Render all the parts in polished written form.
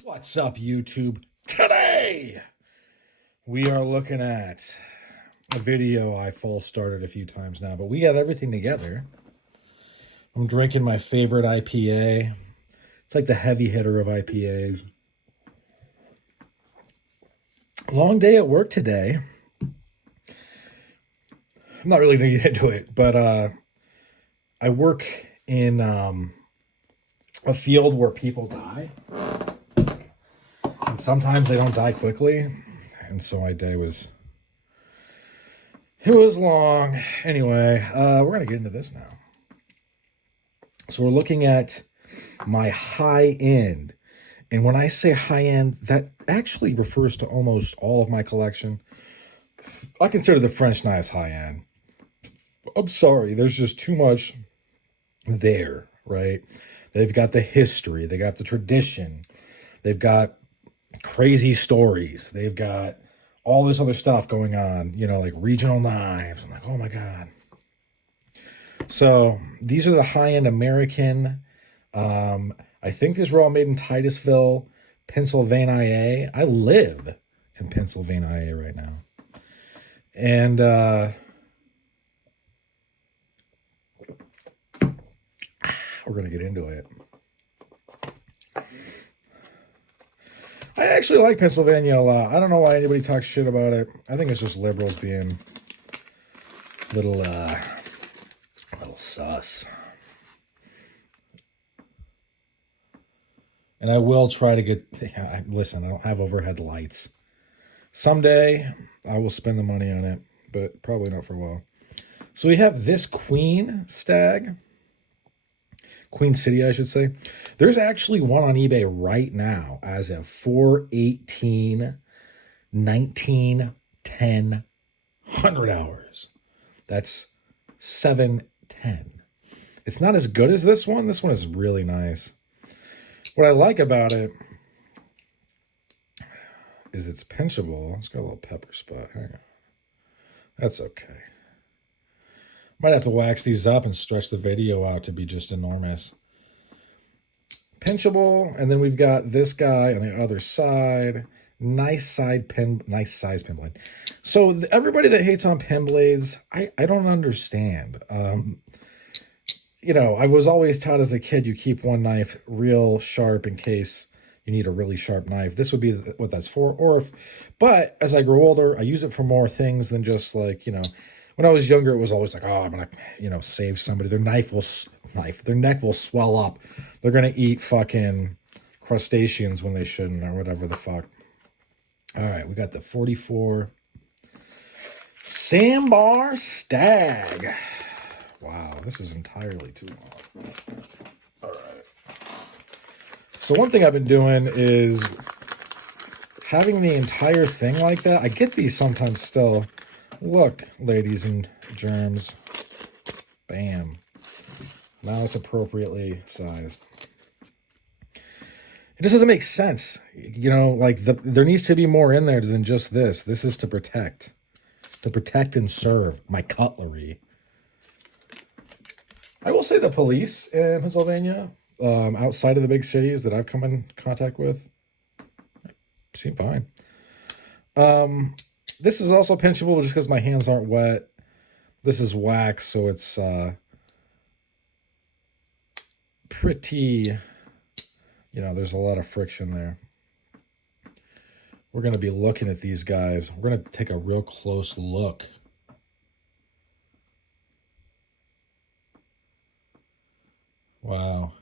What's up, YouTube? Today, we are looking at a video I false started a few times now, but we got everything together. I'm drinking my favorite IPA. It's like the heavy hitter of IPAs. Long day at work today. I'm not really going to get into it, but I work in a field where people die. And sometimes they don't die quickly. And so my day was... It was long. Anyway, we're going to get into this now. So we're looking at my high-end. And when I say high-end, that actually refers to almost all of my collection. I consider the French knives high-end. I'm sorry, there's just too much there, right? They've got the history. They got the tradition. They've got crazy stories. They've got all this other stuff going on, you know, like regional knives. I'm like, oh my God. So these are the high-end American. I think these were all made in Titusville, Pennsylvania. I live in Pennsylvania right now. And we're going to get into it. I actually like Pennsylvania a lot. I don't know why anybody talks shit about it. I think it's just liberals being little sus. And I will try to get... listen, I don't have overhead lights. Someday, I will spend the money on it, but probably not for a while. So we have this Queen stag. Queen City, I should say. There's actually one on eBay right now as of 4/18, 19, 10, 100 hours. That's 710. It's not as good as this one. This one is really nice. What I like about it is it's pinchable. It's got a little pepper spot. Hang on. That's okay. Might have to wax these up and stretch the video out to be just enormous. Pinchable, and then we've got this guy on the other side. Nice size pin blade. So everybody that hates on pin blades, I don't understand. You know, I was always taught as a kid you keep one knife real sharp in case you need a really sharp knife. This would be what that's for. But as I grow older, I use it for more things than just like, you know. When I was younger, it was always like, oh, I'm going to, you know, save somebody. Their neck will swell up. They're going to eat fucking crustaceans when they shouldn't or whatever the fuck. All right, we got the 44 Sandbar Stag. Wow, this is entirely too long. All right. So one thing I've been doing is having the entire thing like that. I get these sometimes still. Look, ladies and germs. Bam. Now it's appropriately sized. It just doesn't make sense. You know, like there needs to be more in there than just this. This is to protect. To protect and serve my cutlery. I will say the police in Pennsylvania, outside of the big cities that I've come in contact with, seem fine. This is also pinchable just because my hands aren't wet. This is wax, so it's pretty, you know, there's a lot of friction there. We're going to be looking at these guys. We're going to take a real close look. Wow.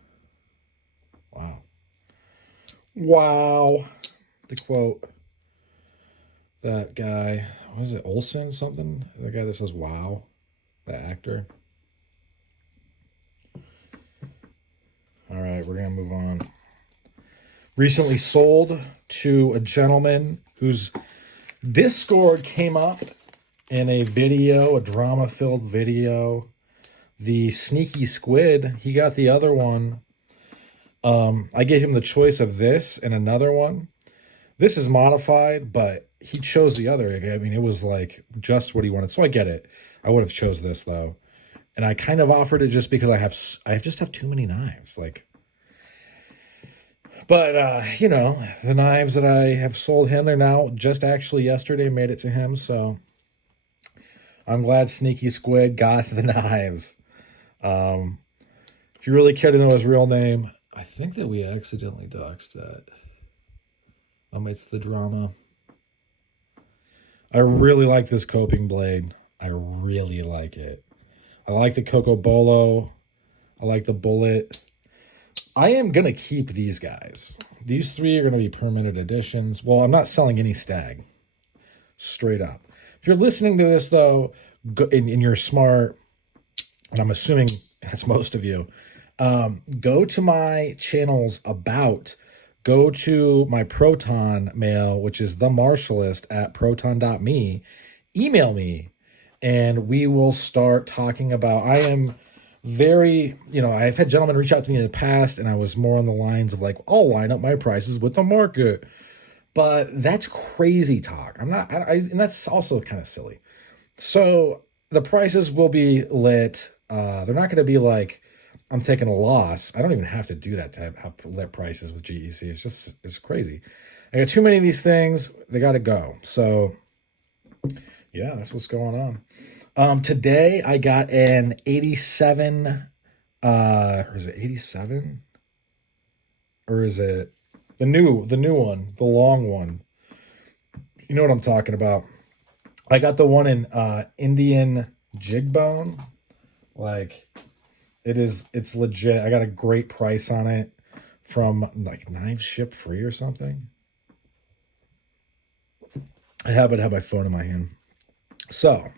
Wow. Wow. The quote. That guy, what is it, Olsen something? The guy that says, wow, the actor. All right, we're going to move on. Recently sold to a gentleman whose Discord came up in a video, a drama-filled video. The Sneaky Squid, he got the other one. I gave him the choice of this and another one. This is modified, but he chose the other. I mean, it was like just what he wanted. So I get it. I would have chose this though. And I kind of offered it just because I just have too many knives. Like, But you know, the knives that I have sold him, they're now just actually yesterday made it to him. So I'm glad Sneaky Squid got the knives. Um, if you really care to know his real name, I think that we accidentally doxed that. It's the drama. I really like this coping blade. I really like it. I like the Coco Bolo. I like the bullet. I am going to keep these guys. These three are going to be permanent additions. Well, I'm not selling any stag. Straight up. If you're listening to this, though, and you're smart, and I'm assuming that's most of you, go to my channels about, go to my Proton mail, which is themarshallist at proton.me, email me, and we will start talking about, I am very, I've had gentlemen reach out to me in the past, and I was more on the lines of like, I'll line up my prices with the market. But that's crazy talk. I'm not, and that's also kind of silly. So the prices will be lit. They're not going to be like, I'm taking a loss. I don't even have to do that to have lit prices with GEC. It's crazy. I got too many of these things. They got to go. So yeah, that's what's going on. Today I got an 87, or is it 87? Or is it the new one, the long one? You know what I'm talking about. I got the one in Indian jig bone. Like, it's legit. I got a great price on it from like Knives Ship Free or something. I happen to have my phone in my hand. So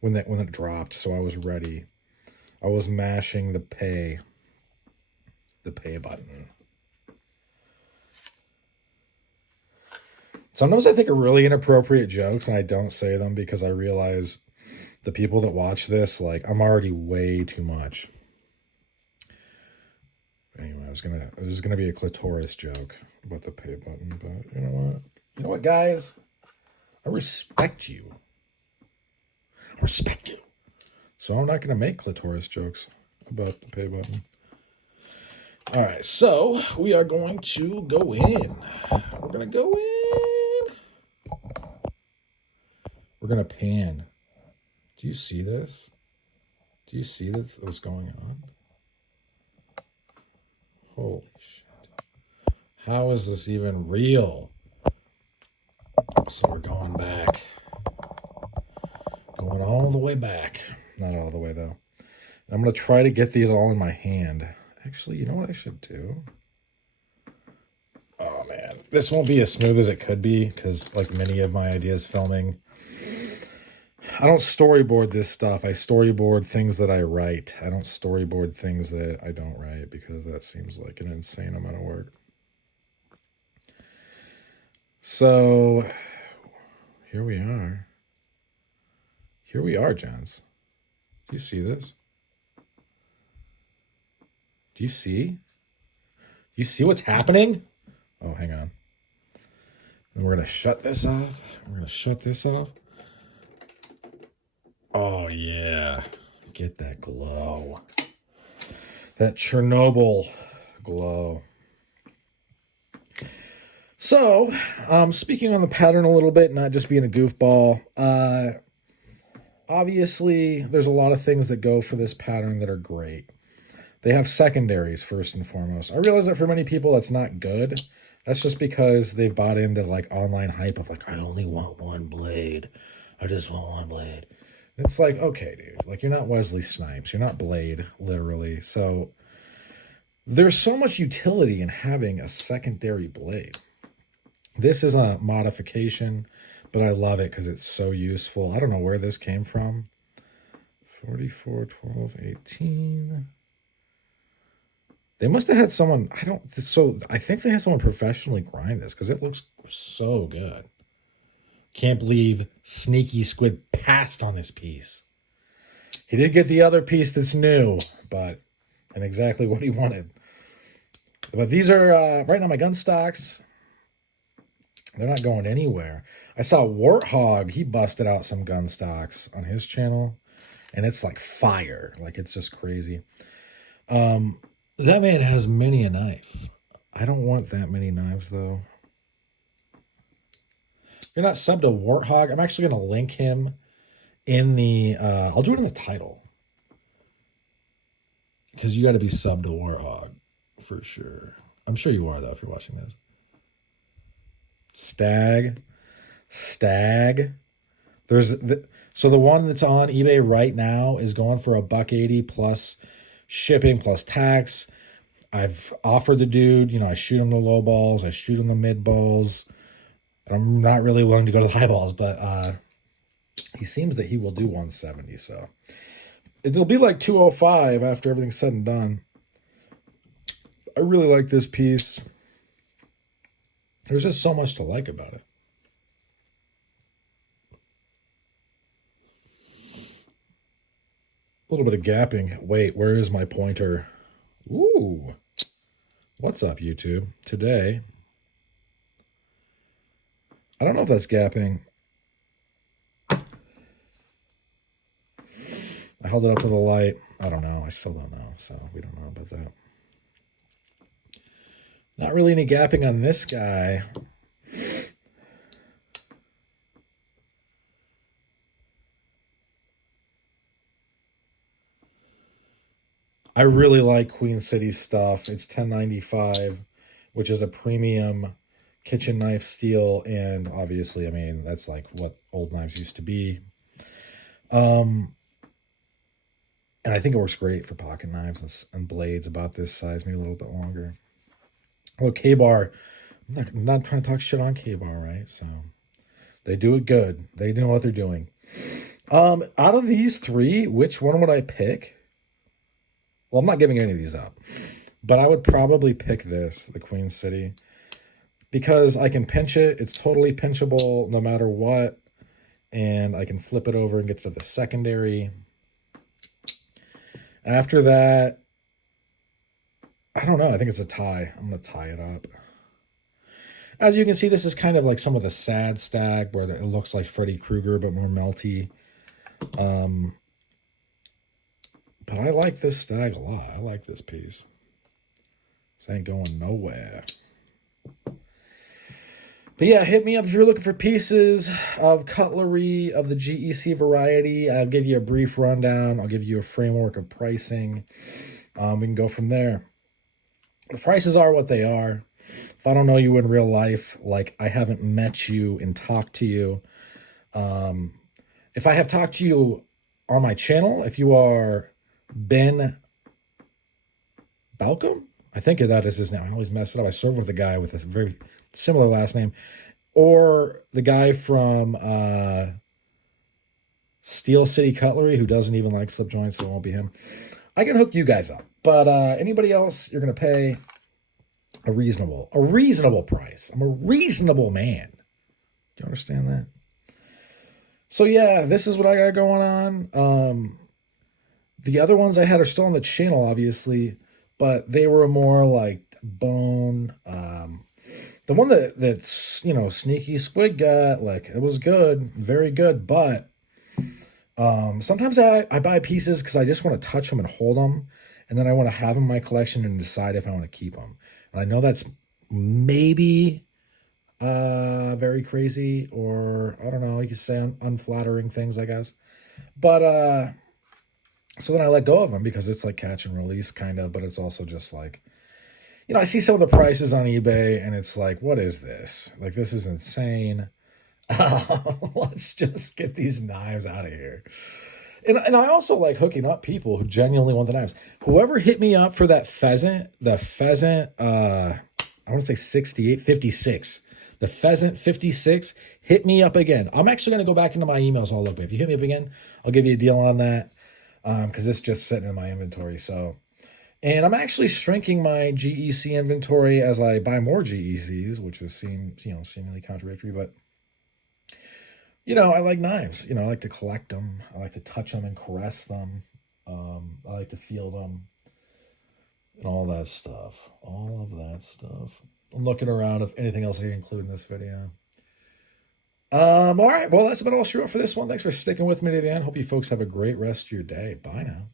when it dropped, so I was ready. I was mashing the pay button. Sometimes I think of really inappropriate jokes and I don't say them because I realize the people that watch this, like, I'm already way too much. Anyway, it was gonna be a clitoris joke about the pay button, but you know what? You know what, guys? I respect you. So I'm not gonna make clitoris jokes about the pay button. All right, so we are going to go in. We're gonna go in. We're gonna pan. Do you see this? Do you see what's going on? Holy shit. How is this even real? So we're going back. Going all the way back. Not all the way, though. I'm going to try to get these all in my hand. Actually, you know what I should do? Oh, man. This won't be as smooth as it could be because, like many of my ideas filming, I don't storyboard this stuff. I storyboard things that I write. I don't storyboard things that I don't write because that seems like an insane amount of work. So, here we are. Here we are, Johns. Do you see this? Do you see? Do you see what's happening? Oh, hang on. And we're going to shut this off. Oh, yeah. Get that glow. That Chernobyl glow. So, speaking on the pattern a little bit, not just being a goofball, obviously there's a lot of things that go for this pattern that are great. They have secondaries, first and foremost. I realize that for many people that's not good. That's just because they've bought into like online hype of like, I only want one blade. I just want one blade. It's like, okay, dude, like you're not Wesley Snipes. You're not Blade, literally. So there's so much utility in having a secondary blade. This is a modification, but I love it because it's so useful. I don't know where this came from. 44, 12, 18. They must have had someone, I think they had someone professionally grind this because it looks so good. Can't believe Sneaky Squid passed on this piece. He did get the other piece that's new, and exactly what he wanted. But these are, right now, my Gunstocks. They're not going anywhere. I saw Warthog, he busted out some Gunstocks on his channel, and it's like fire. Like, it's just crazy. That man has many a knife. I don't want that many knives, though. You're not subbed to Warthog. I'm actually going to link him in the... I'll do it in the title. Because you got to be subbed to Warthog. For sure. I'm sure you are, though, if you're watching this. Stag. So the one that's on eBay right now is going for $180 plus shipping plus tax. I've offered the dude, you know, I shoot him the low balls, I shoot him the mid balls. I'm not really willing to go to the high balls, but he seems that he will do 170. So it'll be like 205 after everything's said and done. I really like this piece. There's just so much to like about it. A little bit of gapping. Wait, where is my pointer? Ooh. What's up, YouTube? Today, I don't know if that's gapping. I held it up to the light. I don't know. I still don't know, so we don't know about that. Not really any gapping on this guy. I really like Queen City stuff. It's $10.95, which is a premium kitchen knife steel, and obviously, I mean, that's like what old knives used to be. And I think it works great for pocket knives and blades about this size, maybe a little bit longer. Well, K-Bar, I'm not trying to talk shit on K-Bar, right? So they do it good. They know what they're doing. Out of these three, which one would I pick? Well, I'm not giving any of these up, but I would probably pick this, the Queen City, because I can pinch it. It's totally pinchable no matter what, and I can flip it over and get to the secondary. After that, I don't know. I think it's a tie. I'm going to tie it up. As you can see, this is kind of like some of the sad stag where it looks like Freddy Krueger, but more melty. But I like this stag a lot. I like this piece. This ain't going nowhere. But yeah, hit me up if you're looking for pieces of cutlery of the GEC variety. I'll give you a brief rundown. I'll give you a framework of pricing. We can go from there. The prices are what they are. If I don't know you in real life, like I haven't met you and talked to you, if I have talked to you on my channel, if you are Ben Balcom, I think that is his name. I always mess it up. I served with a guy with a very similar last name. Or the guy from Steel City Cutlery who doesn't even like slip joints, so it won't be him. I can hook you guys up. But anybody else, you're going to pay a reasonable price. I'm a reasonable man. Do you understand that? So yeah, this is what I got going on. The other ones I had are still on the channel, obviously, but they were more like bone. The one that's, you know, Sneaky Squid got, like, it was good, very good, but sometimes I buy pieces because I just want to touch them and hold them, and then I want to have them in my collection and decide if I want to keep them. And I know that's maybe very crazy, or I don't know, you could say unflattering things, I guess. But so then I let go of them because it's like catch and release kind of, but it's also just like, you know, I see some of the prices on eBay and it's like, what is this? Like, this is insane. Let's just get these knives out of here. And I also like hooking up people who genuinely want the knives. Whoever hit me up for that pheasant, I want to say 56. The pheasant 56, hit me up again. I'm actually going to go back into my emails all over. If you hit me up again, I'll give you a deal on that. Because it's just sitting in my inventory. So, and I'm actually shrinking my GEC inventory as I buy more GECs, which is seemingly contradictory, but you know, I like knives. You know, I like to collect them. I like to touch them and caress them. I like to feel them and all that stuff. All of that stuff. I'm looking around if anything else I can include in this video. All right. Well, that's about all I'll shoot for this one. Thanks for sticking with me to the end. Hope you folks have a great rest of your day. Bye now.